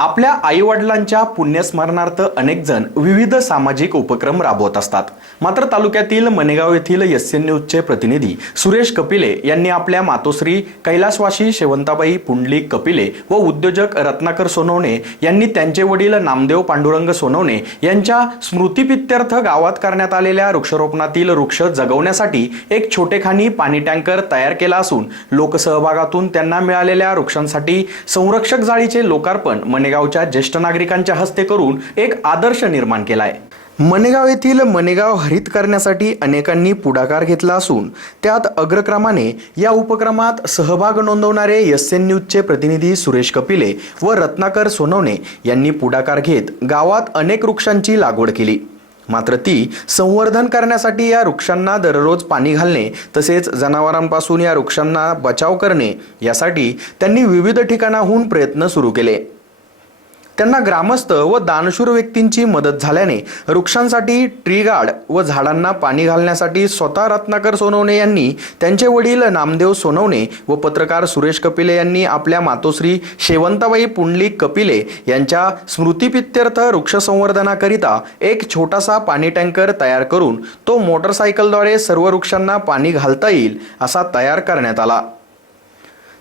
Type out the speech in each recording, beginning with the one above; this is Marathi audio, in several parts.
आपल्या आई वडिलांच्या पुण्यस्मरणार्थ अनेक जण विविध सामाजिक उपक्रम राबवत असतात. मात्र तालुक्यातील मनेगाव येथील एस एन न्यूजचे प्रतिनिधी सुरेश कपिले यांनी आपल्या मातोश्री कैलासवाशी शेवंताबाई पुंडलिक कपिले व उद्योजक रत्नाकर सोनवणे यांनी त्यांचे वडील नामदेव पांडुरंग सोनवणे यांच्या स्मृतिपित्यर्थ गावात करण्यात आलेल्या वृक्षारोपणातील वृक्ष जगवण्यासाठी एक छोटेखानी पाणी टँकर तयार केला असून लोकसहभागातून त्यांना मिळालेल्या वृक्षांसाठी संरक्षक जाळीचे लोकार्पण मनेगावच्या ज्येष्ठ नागरिकांच्या हस्ते करून एक आदर्श निर्माण केलाय. मनेगाव येथील मनेगाव हरित करण्यासाठी अनेकांनी पुढाकार घेतला असून त्यात अग्रक्रमाने या उपक्रमात सहभाग नोंदवणारे एस एन न्यूजचे प्रतिनिधी सुरेश कपिले व रत्नाकर सोनवणे यांनी पुढाकार घेत गावात अनेक वृक्षांची लागवड केली. मात्र ती संवर्धन करण्यासाठी या वृक्षांना दररोज पाणी घालणे तसेच जनावरांपासून या वृक्षांना बचाव करणे यासाठी त्यांनी विविध ठिकाणाहून प्रयत्न सुरू केले. त्यांना ग्रामस्थ व दानशूर व्यक्तींची मदत झाल्याने वृक्षांसाठी ट्री गार्ड व झाडांना पाणी घालण्यासाठी स्वतः रत्नाकर सोनवणे यांनी त्यांचे वडील नामदेव सोनवणे व पत्रकार सुरेश कपिले यांनी आपल्या मातोश्री शेवंताबाई पुंडलिक कपिले यांच्या स्मृतिपित्यर्थ वृक्ष संवर्धनाकरिता एक छोटासा पाणी टँकर तयार करून तो मोटरसायकलद्वारे सर्व वृक्षांना पाणी घालता येईल असा तयार करण्यात आला.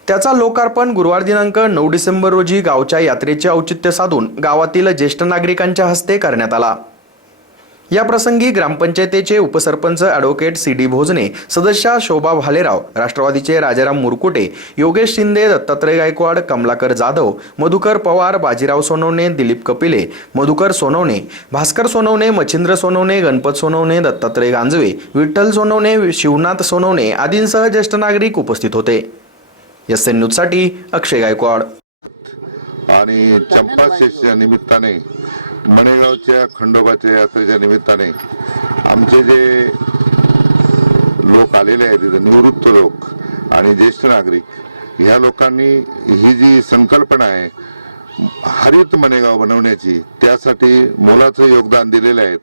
त्याचा लोकार्पण गुरुवार दिनांक नऊ डिसेंबर रोजी गावच्या यात्रेचे औचित्य साधून गावातील ज्येष्ठ नागरिकांच्या हस्ते करण्यात आला. या प्रसंगी ग्रामपंचायतीचे उपसरपंच ॲडव्होकेट सी डी भोजने सदस्या शोभा भालेराव राष्ट्रवादीचे राजाराम मुरकुटे योगेश शिंदे दत्तात्रय गायकवाड कमलाकर जाधव मधुकर पवार बाजीराव सोनवणे दिलीप कपिले मधुकर सोनवणे भास्कर सोनवणे मच्छिंद्र सोनवणे गणपत सोनवणे दत्तात्रय गांजवे विठ्ठल सोनवणे शिवनाथ सोनवणे आदींसह ज्येष्ठ नागरिक उपस्थित होते. एस एन न्यूजसाठी अक्षय गायकवाड. आणि चंपा शेषच्या निमित्ताने मणेगावच्या खंडोबाच्या यात्रेच्या निमित्ताने आमचे जे लोक आलेले आहेत तिथे निवृत्त लोक आणि ज्येष्ठ नागरिक ह्या लोकांनी ही जी संकल्पना आहे हरित मणेगाव बनवण्याची त्यासाठी मोलाचं योगदान दिलेलं आहे.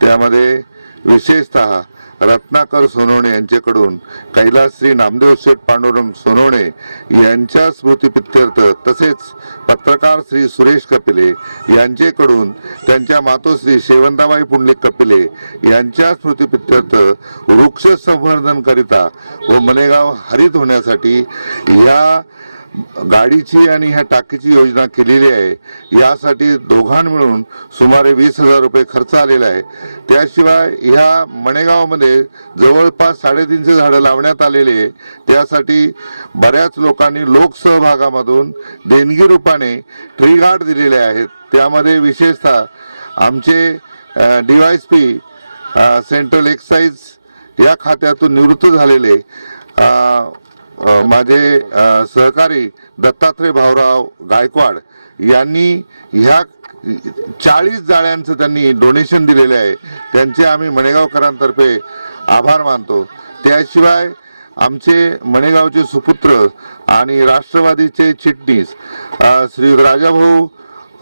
त्यामध्ये विशेषतः रत्नाकर सोनवणे यांच्याकडून कैलासश्री नामदेव शेठ पांडुरंग सोनवणे यांच्या स्मृतिपित्यर्थ तसेच पत्रकार श्री सुरेश कपिले यांचेकडून त्यांच्या मातोश्री शेवंताबाई पुंडलिक कपिले यांच्या स्मृतिपित्यर्थ वृक्ष संवर्धनकरिता व मनेगाव हरित होण्यासाठी ह्या गाडीची आणि ह्या टाकीची योजना केलेली आहे. यासाठी दोघां मिळून सुमारे वीस हजार रुपये खर्च आलेला आहे. त्याशिवाय ह्या मणेगावमध्ये जवळपास साडेतीनशे झाडं लावण्यात आलेले आहे. त्यासाठी बऱ्याच लोकांनी लोकसहभागामधून देणगी रूपाने ट्री गार्ड दिलेले आहेत. त्यामध्ये विशेषतः आमचे D Y S P central excise या खात्यातून निवृत्त झालेले माझे सहकारी दत्तात्रय भाऊराव गायकवाड यांनी ह्या चाळीस जाळ्यांचं त्यांनी डोनेशन दिलेले आहे. त्यांचे आम्ही मणेगावकरांतर्फे आभार मानतो. त्याशिवाय आमचे मणेगावचे सुपुत्र आणि राष्ट्रवादीचे चिटणीस श्री राजाभाऊ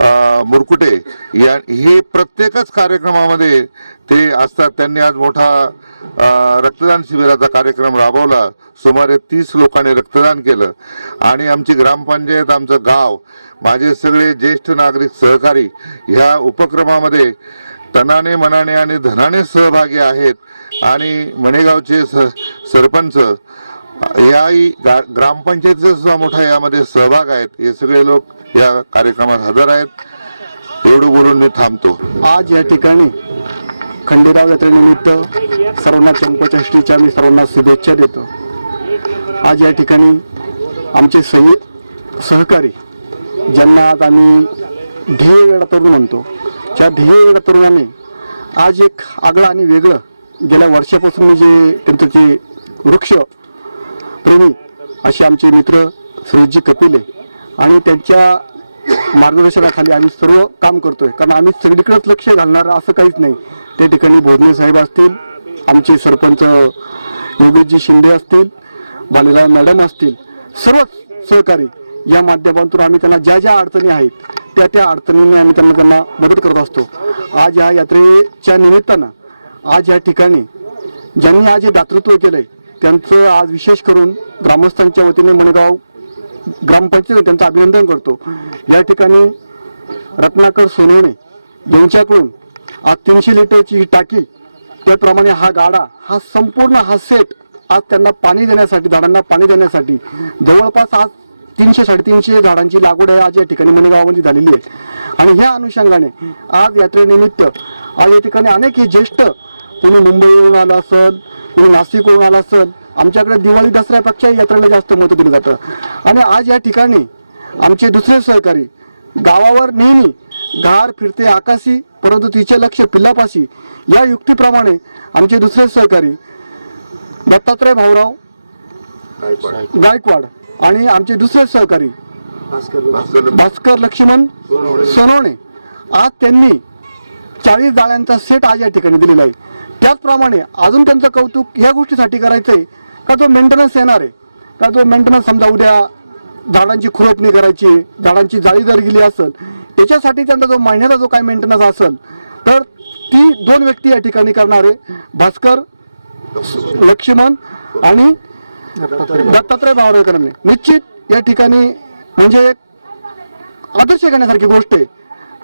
मुरकुटे या हे प्रत्येकच कार्यक्रमामध्ये ते असतात. त्यांनी आज मोठा रक्तदान शिबिराचा कार्यक्रम राबवला. सुमारे तीस लोकांनी रक्तदान केलं. आणि आमची ग्रामपंचायत आमचं गाव माझे सगळे ज्येष्ठ नागरिक सहकारी ह्या उपक्रमामध्ये तनाने मनाने आणि धनाने सहभागी आहेत. आणि मणेगावचे स सरपंच याही गा ग्रामपंचायतीचा सुद्धा मोठा यामध्ये सहभाग आहेत. हे सगळे लोक या कार्यक्रमात हजर आहेत. एवढं बोलून मी थांबतो. आज या ठिकाणी खंडेराव यात्रेनिमित्त सर्वांना चंपचष्टीच्या मी सर्वांना शुभेच्छा देतो. आज या ठिकाणी आमचे सय सहकारी ज्यांना आज आम्ही ध्येय वेळा तरुण म्हणतो त्या ध्येय वेळा तरुणाने आज एक आगळं आणि वेगळं गेल्या वर्षापासून मी जे त्यांचं जे वृक्ष प्रेमी असे आमचे मित्र सुरेशजी कपिले आणि त्यांच्या मार्गदर्शनाखाली आम्ही सर्व काम करतोय. कारण आम्ही सगळीकडंच लक्ष घालणार असं काहीच नाही. त्या ठिकाणी भोजने साहेब असतील आमचे सरपंच योगेशजी शिंदे असतील भालेराव मॅडम असतील सर्वच सहकारी या माध्यमातून आम्ही त्यांना ज्या ज्या अडचणी आहेत त्या त्या अडचणीने आम्ही त्यांना त्यांना मदत करत असतो. आज ह्या यात्रेच्या निमित्तानं आज ह्या ठिकाणी ज्यांनी आज हे दातृत्व केलं आहे त्यांचं आज विशेष करून ग्रामस्थांच्या वतीने मणेगाव ग्रामपंचायत त्यांचं अभिनंदन करतो. या ठिकाणी रत्नाकर सोनवणे यांच्याकडून आज तीनशे लिटरची ही टाकी त्याचप्रमाणे हा गाडा हा संपूर्ण हा सेट आज त्यांना पाणी देण्यासाठी झाडांना पाणी देण्यासाठी जवळपास आज तीनशे साडेतीनशे झाडांची लागवड आहे आज या ठिकाणी मणेगावामध्ये झालेली आहे. आणि ह्या अनुषंगाने आज यात्रेनिमित्त आज या ठिकाणी अनेक हे ज्येष्ठ कुणी मुंबईवरून आलं असेल कुणी नाशिकवरून आलं असेल आमच्याकडे दिवाळी दसऱ्यापेक्षा यात्रेला जास्त महत्त्व दिलं जातं. आणि आज या ठिकाणी आमचे दुसरे सहकारी गावावर नेहमी घार फिरते आकाशी परंतु तिचे लक्ष पिल्लापाशी या युक्तीप्रमाणे आमचे दुसरे सहकारी दत्तात्रय भाऊराव गायकवाड आणि आमचे दुसरे सहकारी भास्कर लक्ष्मण सोनवणे. आज त्यांनी चाळीस जाळ्यांचा सेट आज या ठिकाणी दिलेला आहे. त्याचप्रमाणे अजून त्यांचं कौतुक या गोष्टीसाठी करायचं आहे का जो मेंटेनन्स येणार आहे? का जो मेंटेनन्स समजा उद्या झाडांची खुरपणी करायची आहे, झाडांची जाळी जर गेली असेल त्याच्यासाठी त्यांचा जो महिन्याचा जो काय मेंटेनन्स असेल तर ती दोन व्यक्ती या ठिकाणी करणार आहे. भास्कर लक्ष्मण आणि दत्तात्रय भावरेकरांनी. निश्चित या ठिकाणी म्हणजे एक आदर्श घेण्यासारखी गोष्ट आहे.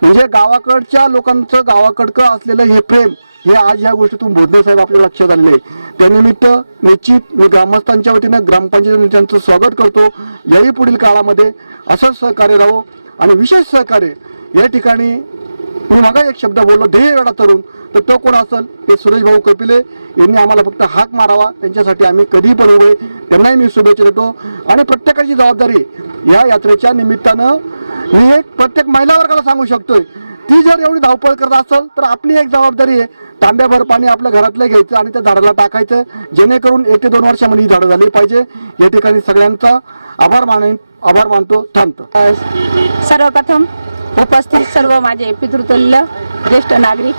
म्हणजे गावाकडच्या लोकांचं गावाकडकं असलेलं हे प्रेम हे आज या गोष्टीतून भोजने साहेब आपल्या लक्षात आलेले आहे. त्यानिमित्त निश्चित मी ग्रामस्थांच्या वतीनं ग्रामपंचायत त्यांचं स्वागत करतो. याही पुढील काळामध्ये असंच सहकार्य राहो आणि विशेष सहकार्य या ठिकाणी मी मागा एक शब्द बोललो ध्येय वेळा तरुण. तर तो कोण असेल? ते सुरेश भाऊ कपिले. यांनी आम्हाला फक्त हाक मारावा. त्यांच्यासाठी आम्ही कधी पण उभे. त्यांनाही मी शुभेच्छा देतो. आणि प्रत्येकाची जबाबदारी या यात्रेच्या निमित्तानं मी एक प्रत्येक महिला वर्गाला सांगू शकतोय. ती जर एवढी धावपळ करत असेल तर आपली एक जबाबदारी आहे तांब्याभर पाणी आपल्या घरातलं घ्यायचं आणि त्या झाडाला टाकायचं. जेणेकरून एक ते दोन वर्षामध्ये ही झाडं झाली पाहिजे. या ठिकाणी सगळ्यांचा आभार मान आभार मानतो थांबतो. सर्वप्रथम उपस्थित सर्व माझे पितृतुल्य ज्येष्ठ नागरिक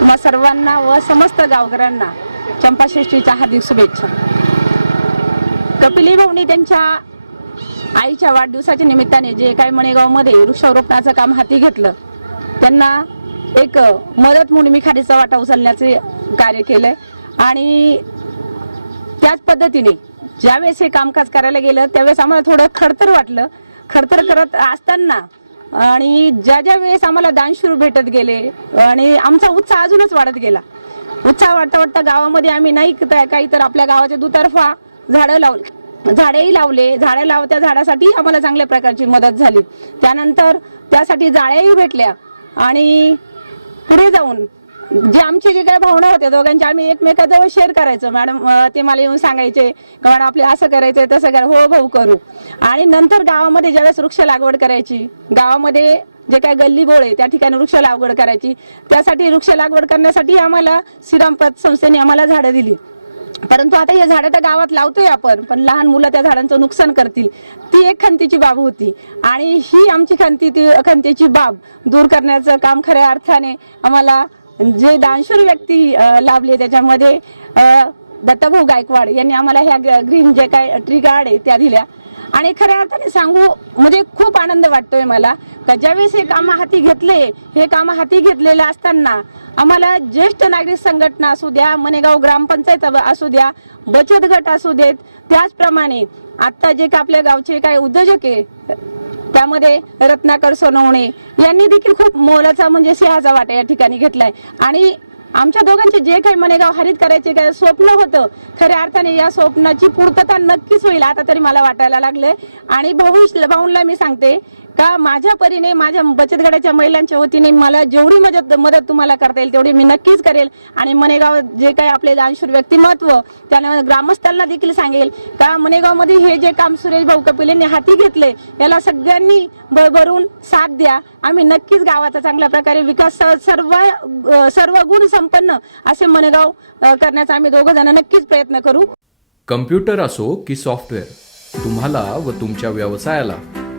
तुम्हा सर्वांना व समस्त गावकऱ्यांना चंपाषष्ठीच्या हार्दिक शुभेच्छा. कपिली भाऊनी त्यांच्या आईच्या वाढदिवसाच्या निमित्ताने जे काही मणेगावमध्ये वृक्षारोपणाचं काम हाती घेतलं त्यांना एक मदत म्हणून मी खाडीचा वाटा उचलण्याचे कार्य केलं आणि त्याच पद्धतीने ज्यावेळेस हे कामकाज करायला गेलं त्यावेळेस आम्हाला थोडं खडतर वाटलं. खडतर करत असताना आणि ज्या ज्या वेळेस आम्हाला दानशूर भेटत गेले आणि आमचा उत्साह अजूनच वाढत गेला. उत्साह वाढता वाढता गावामध्ये आम्ही नाही काही तर आपल्या गावाच्या दुतर्फा झाडं लावले झाडेही लावले. झाडं लावत्या झाडासाठी आम्हाला चांगल्या प्रकारची मदत झाली. त्यानंतर त्यासाठी जाळ्याही भेटल्या. आणि पुढे जाऊन जे आमचे जे काही भावना होत्या दोघांच्या आम्ही एकमेकाजवळ शेअर करायचो. मॅडम ते मला येऊन सांगायचे की मॅडम आपले असं करायचं तसं करा हो भाऊ करू. आणि नंतर गावामध्ये ज्यावेळेस वृक्ष लागवड करायची गावामध्ये जे काय गल्ली बोळ आहे त्या ठिकाणी वृक्ष लागवड करायची. त्यासाठी वृक्ष लागवड करण्यासाठी आम्हाला श्रीरामपत संस्थेने आम्हाला झाडं दिली. परंतु आता हे झाडं तर गावात लावतोय आपण पण लहान मुलं त्या झाडांचं नुकसान करतील. ती एक खंतीची बाब होती. आणि ही आमची खंती ती खंतीची बाब दूर करण्याचं काम खऱ्या अर्थाने आम्हाला जे दानशूर व्यक्ती लाभली लाभले त्याच्यामध्ये दत्ताभाऊ गायकवाड यांनी आम्हाला ह्या ग्रीन जे काय ट्री गार्ड आहे त्या दिल्या. आणि खऱ्या अर्थाने सांगू म्हणजे खूप आनंद वाटतोय मला का ज्यावेळेस हे कामं हाती घेतले हे कामं हाती घेतलेलं असताना आम्हाला ज्येष्ठ नागरिक संघटना असू द्या मनेगाव ग्रामपंचायत असू द्या बचत गट असू देत त्याचप्रमाणे आत्ता जे का आपल्या गावचे काय उद्योजक आहे त्यामध्ये रत्नाकर सोनवणे यांनी देखील खूप मोलाचा म्हणजे सिंहाचा वाटा या ठिकाणी घेतलाय. आणि आमच्या दोघांचे जे काही मनेगाव हरित करायचे काय स्वप्न होतं खऱ्या अर्थाने या स्वप्नाची पूर्तता नक्कीच होईल आता तरी मला वाटायला लागले आणि भाऊ भाऊंला मी सांगते का माझ्या परीने माझ्या बचत गटाच्या महिलांच्या वतीने मला जेवढी मदत मदत तुम्हाला करता येईल तेवढी मी नक्कीच करेल. आणि मनेगाव जे काही आपले दानशूर व्यक्तिमत्व त्याला ग्रामस्थांना देखील सांगेल का मनेगावमध्ये हे जे काम सुरेश भाऊ कपिलेंनी हाती घेतले याला सगळ्यांनी भरभरून साथ द्या. आम्ही नक्कीच गावाचा चांगल्या प्रकारे विकास सर्व सर्व गुण संपन्न असे मनेगाव करण्याचा आम्ही दोघं जण नक्कीच प्रयत्न करू. कम्प्युटर असो की सॉफ्टवेअर तुम्हाला व तुमच्या व्यवसायाला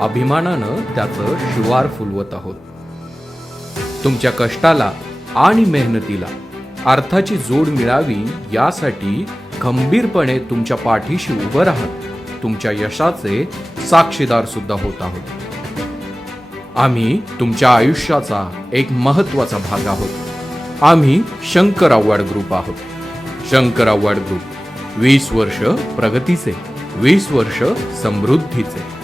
अभिमानानं त्याचं शिवार फुलवत आहोत. तुमच्या कष्टाला आणि मेहनतीला अर्थाची जोड मिळावी यासाठी खंबीरपणे तुमच्या पाठीशी उभं राहत तुमच्या यशाचे साक्षीदार सुद्धा होत आहोत. आम्ही तुमच्या आयुष्याचा एक महत्त्वाचा भाग आहोत. आम्ही शंकर आव्हाड ग्रुप आहोत. शंकर आव्हाड ग्रुप वीस वर्ष प्रगतीचे वीस वर्ष समृद्धीचे.